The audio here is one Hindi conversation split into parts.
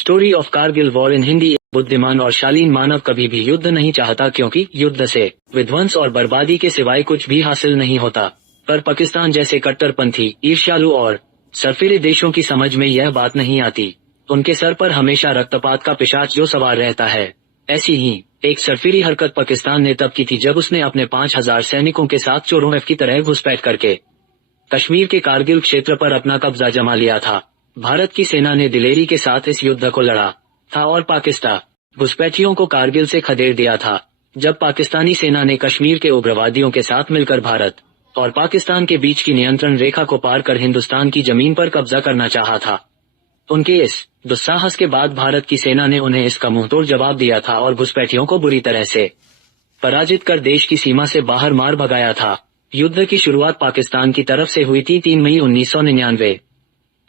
Story of Kargil war in Hindi. बुद्धिमान और शालीन मानव कभी भी युद्ध नहीं चाहता, क्योंकि युद्ध से विध्वंस और बर्बादी के सिवाय कुछ भी हासिल नहीं होता। पर पाकिस्तान जैसे कट्टरपंथी, ईर्ष्यालु और सरफिरे देशों की समझ में यह बात नहीं आती। उनके सर पर हमेशा रक्तपात का पिशाच जो सवार रहता है। ऐसी ही एक सरफिरी हरकत पाकिस्तान ने तब की थी जब उसने अपने 5000 सैनिकों के साथ चोरों की तरह घुसपैठ करके कश्मीर के कारगिल क्षेत्र पर अपना कब्जा जमा लिया था। भारत की सेना ने दिलेरी के साथ इस युद्ध को लड़ा था और पाकिस्तान घुसपैठियों को कारगिल से खदेड़ दिया था। जब पाकिस्तानी सेना ने कश्मीर के उग्रवादियों के साथ मिलकर भारत और पाकिस्तान के बीच की नियंत्रण रेखा को पार कर हिंदुस्तान की जमीन पर कब्जा करना चाहा था, उनके इस दुस्साहस के बाद भारत की सेना ने उन्हें इसका मुंहतोड़ जवाब दिया था और घुसपैठियों को बुरी तरह से पराजित कर देश की सीमा से बाहर मार भगाया था। युद्ध की शुरुआत पाकिस्तान की तरफ से हुई थी 3 मई 1999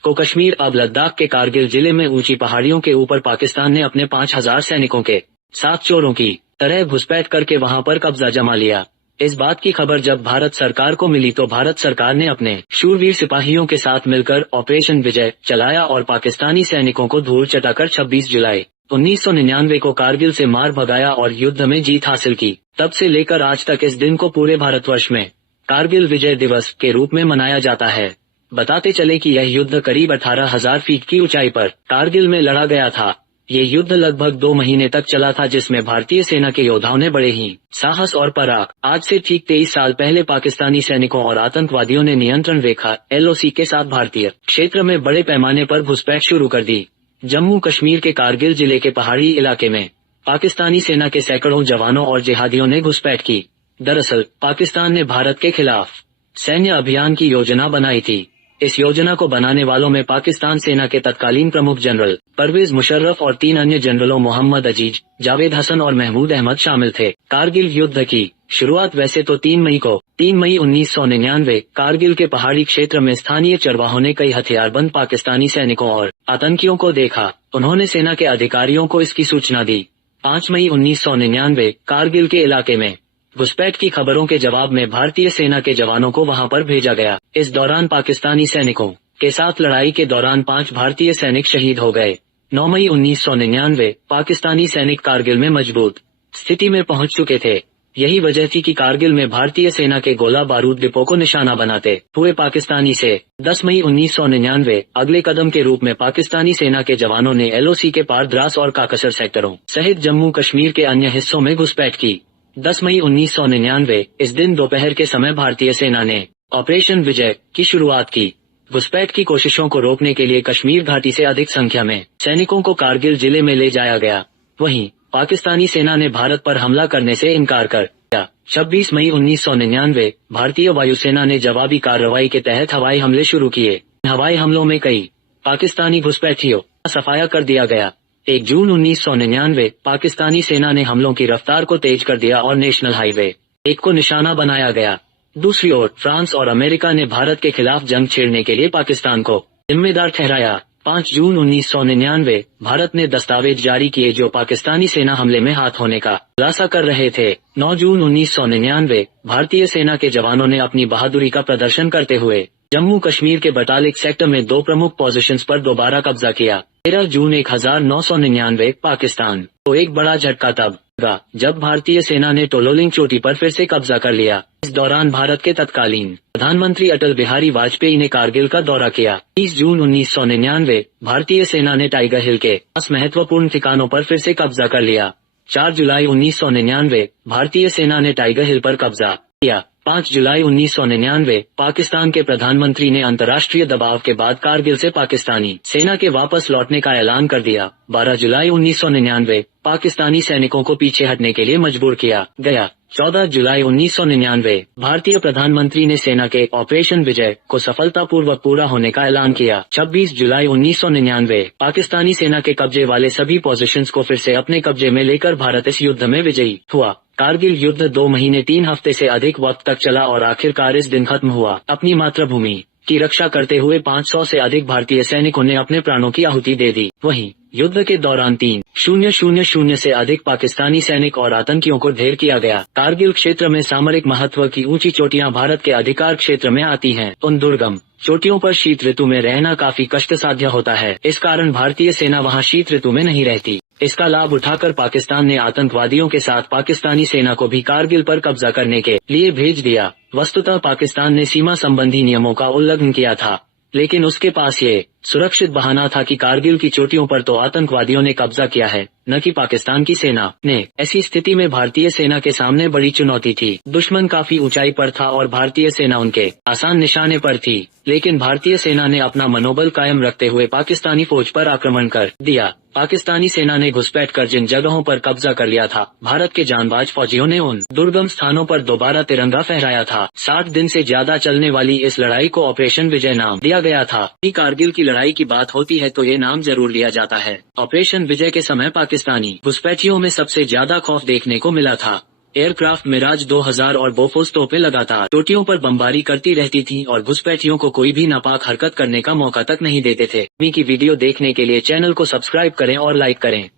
को। कश्मीर अब लद्दाख के कारगिल जिले में ऊंची पहाड़ियों के ऊपर पाकिस्तान ने अपने 5000 सैनिकों के साथ चोरों की तरह घुसपैठ करके वहां पर कब्जा जमा लिया। इस बात की खबर जब भारत सरकार को मिली तो भारत सरकार ने अपने शूरवीर सिपाहियों के साथ मिलकर ऑपरेशन विजय चलाया और पाकिस्तानी सैनिकों को धूल चटाकर 26 जुलाई 1999 को कारगिल से मार भगाया और युद्ध में जीत हासिल की। तब से लेकर आज तक इस दिन को पूरे भारतवर्ष में कारगिल विजय दिवस के रूप में मनाया जाता है। बताते चले कि यह युद्ध करीब 18,000 फीट की ऊंचाई पर कारगिल में लड़ा गया था। ये युद्ध लगभग 2 महीने तक चला था, जिसमें भारतीय सेना के योद्धाओं ने बड़े ही साहस और पराक्रम आज से ठीक 23 साल पहले पाकिस्तानी सैनिकों और आतंकवादियों ने नियंत्रण रेखा LOC के साथ भारतीय क्षेत्र में बड़े पैमाने पर घुसपैठ शुरू कर दी। जम्मू कश्मीर के कारगिल जिले के पहाड़ी इलाके में पाकिस्तानी सेना के सैकड़ों जवानों और जिहादियों ने घुसपैठ की। दरअसल पाकिस्तान ने भारत के खिलाफ सैन्य अभियान की योजना बनाई थी। इस योजना को बनाने वालों में पाकिस्तान सेना के तत्कालीन प्रमुख जनरल परवेज मुशर्रफ और 3 अन्य जनरलों मोहम्मद अजीज, जावेद हसन और महमूद अहमद शामिल थे। कारगिल युद्ध की शुरुआत वैसे तो 3 मई 1999 कारगिल के पहाड़ी क्षेत्र में स्थानीय चरवाहों ने कई हथियारबंद पाकिस्तानी सैनिकों और आतंकियों को देखा। उन्होंने सेना के अधिकारियों को इसकी सूचना दी। 5 मई 1999 कारगिल के इलाके में घुसपैठ की खबरों के जवाब में भारतीय सेना के जवानों को वहां पर भेजा गया। इस दौरान पाकिस्तानी सैनिकों के साथ लड़ाई के दौरान 5 भारतीय सैनिक शहीद हो गए। 9 मई 1999 पाकिस्तानी सैनिक कारगिल में मजबूत स्थिति में पहुंच चुके थे। यही वजह थी कि कारगिल में भारतीय सेना के गोला बारूद डिपो को निशाना बनाते हुए पाकिस्तानी से 10 मई 1999 अगले कदम के रूप में पाकिस्तानी सेना के जवानों ने LOC के पार द्रास और काकसर सेक्टरों सहित जम्मू कश्मीर के अन्य हिस्सों में घुसपैठ की। 10 मई 1999 इस दिन दोपहर के समय भारतीय सेना ने ऑपरेशन विजय की शुरुआत की। घुसपैठ की कोशिशों को रोकने के लिए कश्मीर घाटी से अधिक संख्या में सैनिकों को कारगिल जिले में ले जाया गया। वहीं पाकिस्तानी सेना ने भारत पर हमला करने से इनकार कर दिया। 26 मई 1999 भारतीय वायुसेना ने जवाबी कार्रवाई के तहत हवाई हमले शुरू किए। हवाई हमलों में कई पाकिस्तानी घुसपैठियों का सफाया कर दिया गया। 1 जून 1999 पाकिस्तानी सेना ने हमलों की रफ्तार को तेज कर दिया और नेशनल हाईवे 1 को निशाना बनाया गया। दूसरी ओर फ्रांस और अमेरिका ने भारत के खिलाफ जंग छेड़ने के लिए पाकिस्तान को जिम्मेदार ठहराया। 5 जून 1999 भारत ने दस्तावेज जारी किए जो पाकिस्तानी सेना हमले में हाथ होने का खुलासा कर रहे थे। 9 जून 1999 भारतीय सेना के जवानों ने अपनी बहादुरी का प्रदर्शन करते हुए जम्मू कश्मीर के बटालिक सेक्टर में 2 प्रमुख पोजीशंस पर दोबारा कब्जा किया। 13 जून 1999 पाकिस्तान को एक बड़ा झटका तब लगा जब भारतीय सेना ने टोलोलिंग चोटी पर फिर से कब्जा कर लिया। इस दौरान भारत के तत्कालीन प्रधानमंत्री अटल बिहारी वाजपेयी ने कारगिल का दौरा किया। 30 जून 1999 भारतीय सेना ने टाइगर हिल के पास महत्वपूर्ण ठिकानों पर फिर से कब्जा कर लिया। 4 जुलाई 1999 भारतीय सेना ने टाइगर हिल पर कब्जा किया। 5 जुलाई 1999 पाकिस्तान के प्रधानमंत्री ने अंतर्राष्ट्रीय दबाव के बाद कारगिल से पाकिस्तानी सेना के वापस लौटने का ऐलान कर दिया। 12 जुलाई 1999 पाकिस्तानी सैनिकों को पीछे हटने के लिए मजबूर किया गया। 14 जुलाई 1999 भारतीय प्रधानमंत्री ने सेना के ऑपरेशन विजय को सफलतापूर्वक पूरा होने का ऐलान किया। 26 जुलाई 1999 पाकिस्तानी सेना के कब्जे वाले सभी पोजीशंस को फिर से अपने कब्जे में लेकर भारत इस युद्ध में विजयी हुआ। कारगिल युद्ध 2 महीने 3 हफ्ते से अधिक वक्त तक चला और आखिरकार इस दिन खत्म हुआ। अपनी मातृभूमि की रक्षा करते हुए 500 से अधिक भारतीय सैनिकों ने अपने प्राणों की आहुति दे दी। वहीं युद्ध के दौरान 3,000 से अधिक पाकिस्तानी सैनिक और आतंकियों को ढेर किया गया। कारगिल क्षेत्र में सामरिक महत्व की ऊंची चोटियां भारत के अधिकार क्षेत्र में आती हैं। उन दुर्गम चोटियों पर शीत ऋतु में रहना काफी कष्टसाध्य होता है। इस कारण भारतीय सेना वहां शीत ऋतु में नहीं रहती। इसका लाभ उठाकर पाकिस्तान ने आतंकवादियों के साथ पाकिस्तानी सेना को भी कारगिल पर कब्जा करने के लिए भेज दिया। वस्तुतः पाकिस्तान ने सीमा संबंधी नियमों का उल्लंघन किया था, लेकिन उसके पास ये सुरक्षित बहाना था कि कारगिल की चोटियों पर तो आतंकवादियों ने कब्जा किया है, न कि पाकिस्तान की सेना ने। ऐसी स्थिति में भारतीय सेना के सामने बड़ी चुनौती थी। दुश्मन काफी ऊंचाई पर था और भारतीय सेना उनके आसान निशाने पर थी, लेकिन भारतीय सेना ने अपना मनोबल कायम रखते हुए पाकिस्तानी फौज पर आक्रमण कर दिया। पाकिस्तानी सेना ने घुसपैठ कर जिन जगहों पर कब्जा कर लिया था, भारत के जांबाज फौजियों ने उन दुर्गम स्थानों पर दोबारा तिरंगा फहराया था। 60 दिन से ज्यादा चलने वाली इस लड़ाई को ऑपरेशन विजय नाम दिया गया था। कारगिल की लड़ाई की बात होती है तो ये नाम जरूर लिया जाता है। ऑपरेशन विजय के समय पाकिस्तानी घुसपैठियों में सबसे ज्यादा खौफ देखने को मिला था। एयरक्राफ्ट मिराज 2000 और बोफोर्स तोपें लगातार चोटियों पर बमबारी करती रहती थीं और घुसपैठियों को कोई भी नापाक हरकत करने का मौका तक नहीं देते थे। की वीडियो देखने के लिए चैनल को सब्सक्राइब करें और लाइक करें।